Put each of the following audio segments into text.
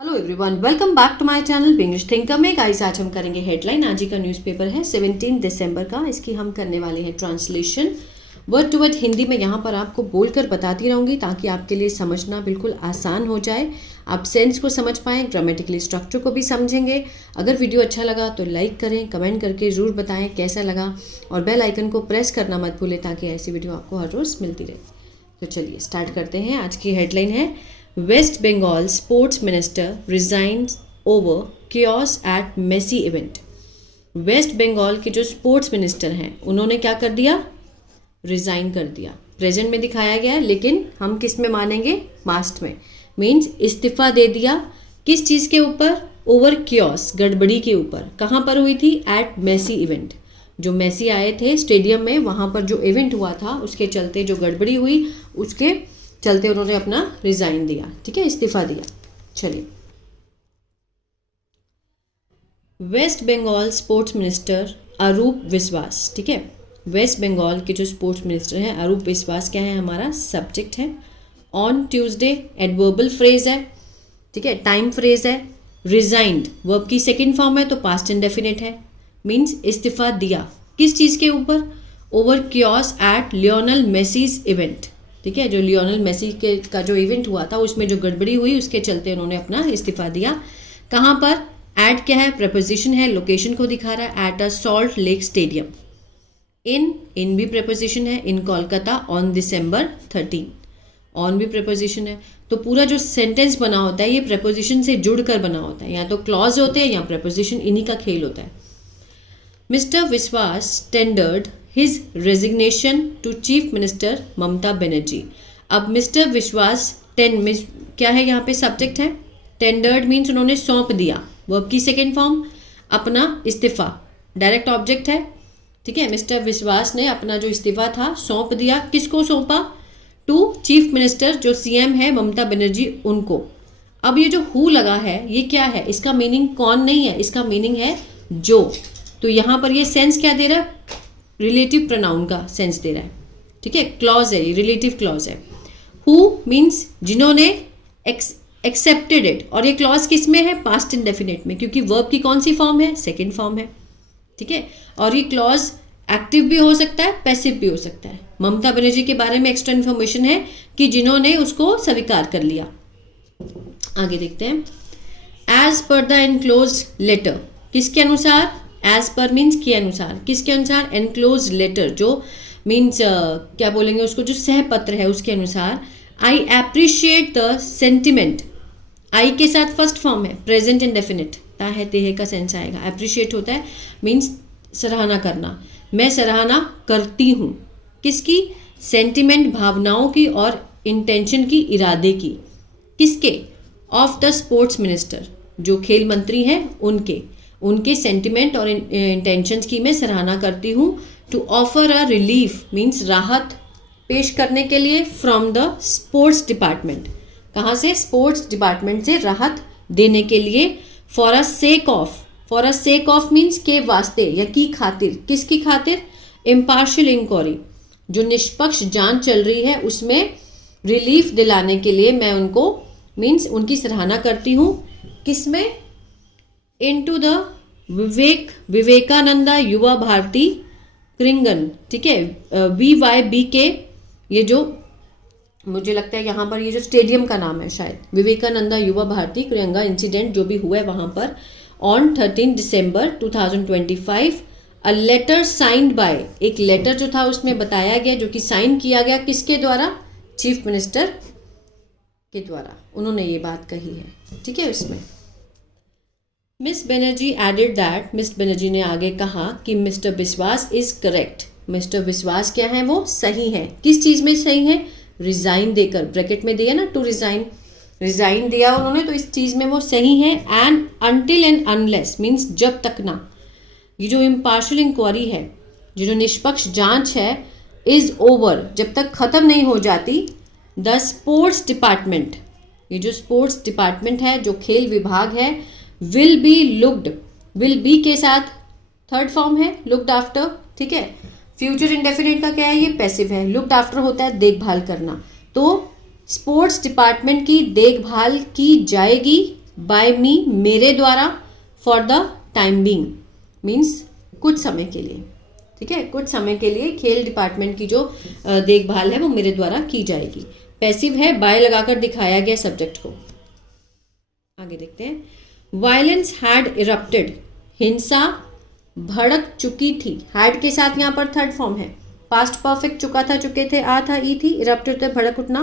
Hello everyone, welcome back to my channel English thinker में। Guys, आज हम करेंगे हेडलाइन। आज ही का न्यूज़पेपर है 17 दिसंबर का। इसकी हम करने वाले हैं translation word to word Hindi में। यहाँ पर आपको बोलकर बताती रहूँगी ताकि आपके लिए समझना बिल्कुल आसान हो जाए, आप सेंस को समझ पाएँ, ग्रामेटिकली स्ट्रक्चर को भी समझेंगे। अगर वीडियो अच्छा लगा तो लाइक करें, कमेंट करके ज़रूर बताएं कैसा लगा, और बेल आइकन को प्रेस करना मत भूलें ताकि ऐसी वीडियो आपको हर रोज़ मिलती रहे। तो चलिए स्टार्ट करते हैं। आज की हेडलाइन है West Bengal sports minister resigns over chaos at Messi event. West Bengal के जो स्पोर्ट्स मिनिस्टर हैं उन्होंने क्या कर दिया? रिज़ाइन कर दिया। प्रेजेंट में दिखाया गया है, लेकिन हम किस में मानेंगे? पास्ट में। मीन्स इस्तीफा दे दिया। किस चीज़ के ऊपर? ओवर chaos, गड़बड़ी के ऊपर। कहाँ पर हुई थी? At Messi event. जो मेसी आए थे स्टेडियम में, वहाँ पर जो इवेंट हुआ था उसके चलते जो गड़बड़ी हुई उसके चलते उन्होंने अपना रिजाइन दिया। ठीक है, इस्तीफा दिया। चलिए, वेस्ट बंगाल स्पोर्ट्स मिनिस्टर अरूप विश्वास। ठीक है, वेस्ट बंगाल के जो स्पोर्ट्स मिनिस्टर हैं अरूप विश्वास क्या है? हमारा सब्जेक्ट है। ऑन ट्यूसडे एडवर्बल फ्रेज है। ठीक है, टाइम फ्रेज है। रिजाइंड वर्ब की सेकेंड फॉर्म है तो पास्ट इंडेफिनिट है। मीन्स इस्तीफा दिया। किस चीज़ के ऊपर? Over chaos at Lionel Messi's event. ठीक है, जो लियोनल मेसी के का जो इवेंट हुआ था उसमें जो गड़बड़ी हुई उसके चलते उन्होंने अपना इस्तीफा दिया। कहाँ पर? एट क्या है? प्रपोजिशन है, लोकेशन को दिखा रहा है। At a Salt Lake stadium. In भी प्रपोजिशन है। In Kolkata on December 13। On भी प्रपोजिशन है। तो पूरा जो सेंटेंस बना होता है ये प्रपोजिशन से जुड़कर बना होता है। या तो क्लॉज होते हैं या प्रपोजिशन, इन्हीं का खेल होता है। Mister Biswas tendered his resignation to chief minister Mamata Banerjee. अब मिस्टर विश्वास क्या है? यहाँ पे सब्जेक्ट है। टेंडर्ड मीन्स उन्होंने सौंप दिया। वर्ब की सेकेंड फॉर्म अपना इस्तीफा, डायरेक्ट ऑब्जेक्ट है। ठीक है, मिस्टर विश्वास ने अपना जो इस्तीफा था सौंप दिया। किसको सौंपा? टू चीफ मिनिस्टर, जो सीएम है ममता बनर्जी, उनको। अब ये जो हु लगा है ये क्या है? इसका मीनिंग कौन नहीं है, इसका मीनिंग है जो। तो यहाँ पर ये सेंस क्या दे रहा है? रिलेटिव प्रोनाउन का सेंस दे रहा है। ठीक है, क्लॉज है, रिलेटिव क्लॉज है। हु मीन्स जिन्होंने एक्सेप्टेड इट, और ये क्लॉज किस में है? पास्ट इंडेफिनिट में, क्योंकि वर्ब की कौन सी फॉर्म है? सेकेंड फॉर्म है। ठीक है, और ये क्लॉज एक्टिव भी हो सकता है, पैसिव भी हो सकता है। ममता बनर्जी के बारे में एक्स्ट्रा इन्फॉर्मेशन है कि जिन्होंने उसको स्वीकार कर लिया। आगे देखते हैं। As per the enclose letter, किसके अनुसार? एज पर मीन्स के अनुसार। किसके अनुसार? एनक्लोज लेटर, जो मीन्स क्या बोलेंगे उसको, जो सहपत्र है उसके अनुसार। आई एप्रिशिएट द सेंटिमेंट। आई के साथ फर्स्ट फॉर्म है, प्रेजेंट इंडेफिनिट, ताहे तेहे का सेंस आएगा। एप्रिशिएट होता है मीन्स सराहना करना। मैं सराहना करती हूँ। किसकी? सेंटिमेंट, भावनाओं की, और इंटेंशन की, इरादे की। किसके? ऑफ द स्पोर्ट्स मिनिस्टर, जो खेल मंत्री हैं उनके सेंटिमेंट और इंटेंशंस की मैं सराहना करती हूँ। To offer a relief means राहत पेश करने के लिए। फ्रॉम द स्पोर्ट्स डिपार्टमेंट, कहाँ से? स्पोर्ट्स डिपार्टमेंट से राहत देने के लिए। For a sake of means के वास्ते या की खातिर। किसकी खातिर? इम्पार्शियल इंक्वायरी, जो निष्पक्ष जांच चल रही है उसमें रिलीफ दिलाने के लिए मैं उनको मीन्स उनकी सराहना करती हूँ। किसमें? इनटू द विवेकानंदा युवा भारती क्रिंगन। ठीक है, VYBK, ये जो मुझे लगता है यहाँ पर ये जो स्टेडियम का नाम है शायद, विवेकानंदा युवा भारती क्रियंगा इंसिडेंट जो भी हुआ है वहाँ पर। On 13 December 2025 a letter signed by, एक लेटर जो था उसमें बताया गया, जो कि साइन किया गया किसके द्वारा? चीफ मिनिस्टर के द्वारा। उन्होंने ये बात कही है। ठीक है, उसमें Miss Banerjee added that, Miss Banerjee ने आगे कहा कि मिस्टर विश्वास इज करेक्ट। मिस्टर विश्वास क्या है? वो सही है। किस चीज़ में सही है? रिजाइन देकर, ब्रैकेट में दिया ना, टू रिजाइन दिया उन्होंने, तो इस चीज़ में वो सही है। And until and unless means जब तक ना, ये जो इम्पार्शियल इंक्वायरी है, जो निष्पक्ष जांच है, इज ओवर, जब तक खत्म नहीं हो जाती। द स्पोर्ट्स डिपार्टमेंट, ये जो स्पोर्ट्स डिपार्टमेंट है, जो खेल विभाग है, will be looked, will be के साथ थर्ड फॉर्म है, लुक्ड आफ्टर। ठीक है, फ्यूचर इंडेफिनिट का क्या है? ये पैसिव है। लुक्ड आफ्टर होता है देखभाल करना। तो स्पोर्ट्स डिपार्टमेंट की देखभाल की जाएगी, बाय मी, मेरे द्वारा, for the time being means कुछ समय के लिए, ठीक है, कुछ समय के लिए खेल डिपार्टमेंट की जो देखभाल है वो मेरे द्वारा की जाएगी। पैसिव है, बाय लगाकर दिखाया गया सब्जेक्ट को। आगे देखते हैं। वायलेंस हैड इरप्टेड, हिंसा भड़क चुकी थी। हैड के साथ यहाँ पर थर्ड फॉर्म है, पास्ट परफेक्ट, चुका था, चुके थे, आ था, ई थी, इरप्टेड तो भड़क उठना,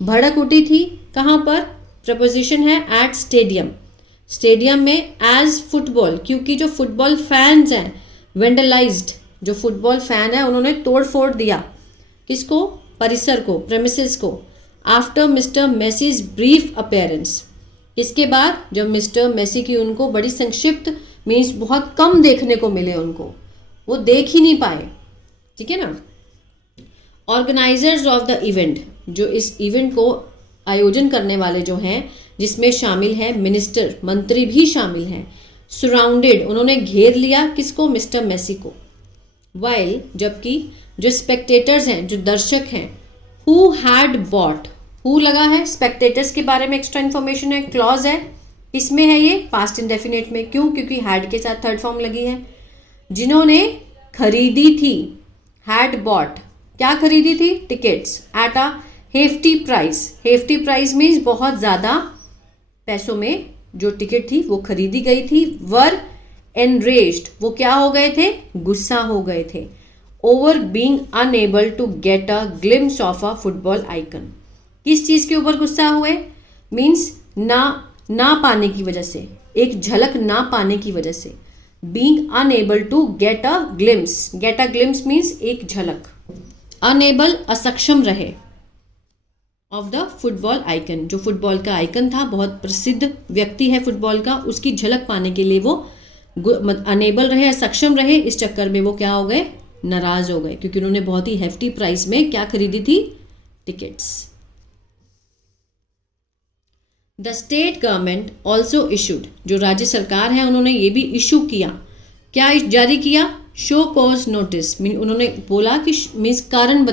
भड़क उठी थी। कहाँ पर? प्रपोजिशन है एट स्टेडियम, स्टेडियम में, एज फुटबॉल, क्योंकि जो फुटबॉल फैंस हैं, वेंडलाइज्ड, जो फुटबॉल फैन है उन्होंने तोड़ फोड़ दिया किसको? परिसर को, प्रेमिसेस को। After mister Messi's brief appearance, इसके बाद जब मिस्टर मेसी की उनको बड़ी संक्षिप्त मीन्स बहुत कम देखने को मिले, उनको वो देख ही नहीं पाए, ठीक है ना। ऑर्गेनाइजर्स ऑफ द इवेंट, जो इस इवेंट को आयोजन करने वाले जो हैं, जिसमें शामिल है मिनिस्टर, मंत्री भी शामिल हैं। सराउंडेड, उन्होंने घेर लिया किसको? मिस्टर मेसी को। वाइल, जबकि जो स्पेक्टेटर्स हैं, जो दर्शक हैं, हु हैड बॉट, हु लगा है, स्पेक्टेटर्स के बारे में एक्स्ट्रा इन्फॉर्मेशन है, क्लॉज है, इसमें है ये पास्ट इंडेफिनिट में। क्यों? क्योंकि हैड के साथ थर्ड फॉर्म लगी है। जिन्होंने खरीदी थी, हैड बॉट, क्या खरीदी थी? Tickets at a hefty price, hefty price means बहुत ज़्यादा पैसों में जो टिकट थी वो खरीदी गई थी। वर एनरेज्ड, वो क्या हो गए थे? गुस्सा हो गए थे। Over being unable to get a glimpse of a football icon, किस चीज़ के ऊपर गुस्सा हुए? मीन्स ना पाने की वजह से, एक झलक ना पाने की वजह से। Being unable to get a glimpse means एक झलक, अनएबल असक्षम रहे, ऑफ द फुटबॉल आइकन, जो फुटबॉल का आइकन था, बहुत प्रसिद्ध व्यक्ति है फुटबॉल का, उसकी झलक पाने के लिए वो अनेबल रहे, असक्षम रहे। इस चक्कर में वो क्या हो गए? नाराज हो गए, क्योंकि उन्होंने बहुत ही हेफ्टी प्राइस में क्या खरीदी थी? Tickets. The state government also issued, जो राज्य सरकार है उन्होंने ये भी इशू किया, क्या जारी किया? शो कॉज नोटिस, उन्होंने बोला कि मीन्स कारण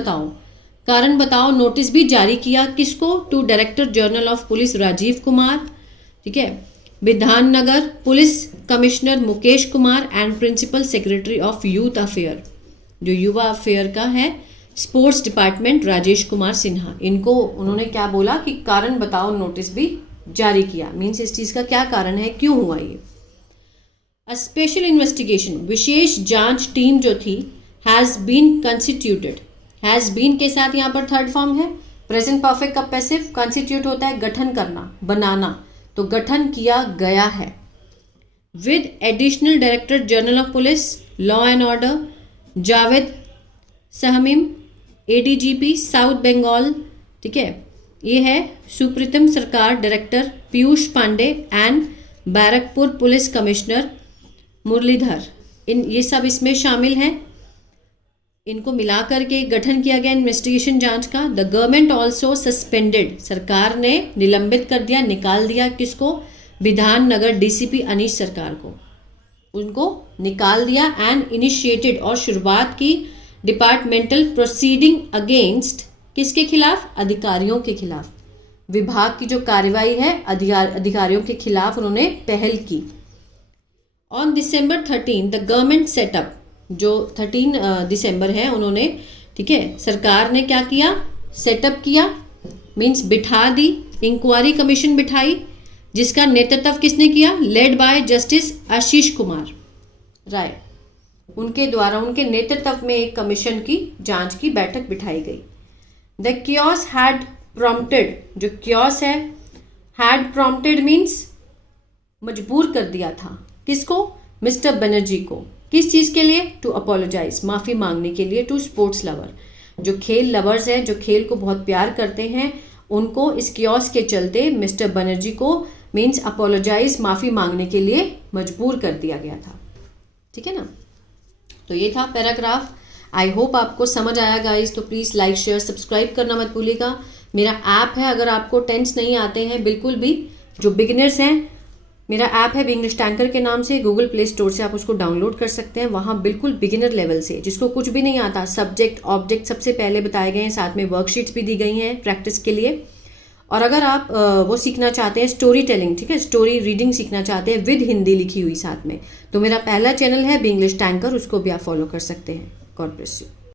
बताओ नोटिस भी जारी किया किसको? To director general of police Rajiv Kumar, ठीक है, Bidhannagar police commissioner Mukesh Kumar and principal secretary of youth affair, जो युवा अफेयर का है, स्पोर्ट्स डिपार्टमेंट राजेश कुमार सिन्हा। इनको उन्होंने क्या बोला कि कारण बताओ नोटिस भी जारी किया। मीन्स इस चीज़ का क्या कारण है, क्यों हुआ ये? अ स्पेशल इन्वेस्टिगेशन, विशेष जांच टीम जो थी, has been constituted, has been के साथ यहाँ पर थर्ड फॉर्म है, प्रेजेंट परफेक्ट का पैसिव, कंस्टिट्यूट होता है गठन करना, बनाना, तो गठन किया गया है। With additional director general of police law and order Javed Shamim, ADGP south Bengal, ठीक है, ये है Supratim Sarkar director Piyush Pande and Barrackpore police commissioner Murlidhar, ये सब इसमें शामिल हैं। इनको मिलाकर के गठन किया गया इन्वेस्टिगेशन जांच का। द गवर्नमेंट ऑल्सो सस्पेंडेड, सरकार ने निलंबित कर दिया, निकाल दिया किसको? विधाननगर डीसीपी अनीश सरकार को, उनको निकाल दिया। एंड इनिशिएटेड, और शुरुआत की, डिपार्टमेंटल प्रोसीडिंग अगेंस्ट, किसके खिलाफ? अधिकारियों के खिलाफ, विभाग की जो कार्रवाई है अधिकारियों के खिलाफ उन्होंने पहल की। On December 13 the government setup, जो 13 दिसंबर है उन्होंने, ठीक है, सरकार ने क्या किया? सेटअप किया, मीन्स बिठा दी, इंक्वायरी कमीशन बिठाई, जिसका नेतृत्व किसने किया? Led by justice Ashish Kumar Rai, उनके द्वारा, उनके नेतृत्व में एक कमीशन की जांच की बैठक बिठाई गई। द क्योस हैड प्रॉम्प्टेड, जो क्योस है, हैड प्रॉम्प्टेड मीन्स मजबूर कर दिया था, किसको? मिस्टर बनर्जी को, किस चीज़ के लिए? टू अपोलोजाइज, माफ़ी मांगने के लिए, टू स्पोर्ट्स लवर, जो खेल लवर्स हैं, जो खेल को बहुत प्यार करते हैं, उनको इस क्योस के चलते मिस्टर बनर्जी को मीन्स अपोलोजाइज, माफ़ी मांगने के लिए मजबूर कर दिया गया था, ठीक है ना। तो ये था पैराग्राफ। आई होप आपको समझ आया गाइस, तो प्लीज़ लाइक शेयर सब्सक्राइब करना मत भूलिएगा। मेरा ऐप है, अगर आपको टेंस नहीं आते हैं बिल्कुल भी, जो बिगिनर्स हैं, मेरा ऐप है इंग्लिश टैंकर के नाम से, गूगल प्ले स्टोर से आप उसको डाउनलोड कर सकते हैं। वहाँ बिल्कुल बिगिनर लेवल से, जिसको कुछ भी नहीं आता, सब्जेक्ट ऑब्जेक्ट सबसे पहले बताए गए हैं, साथ में वर्कशीट्स भी दी गई हैं प्रैक्टिस के लिए। और अगर आप वो सीखना चाहते हैं स्टोरी टेलिंग, ठीक है, स्टोरी रीडिंग सीखना चाहते हैं विद हिंदी लिखी हुई साथ में, तो मेरा पहला चैनल है द इंग्लिश टैंकर, उसको भी आप फॉलो कर सकते हैं। God bless you.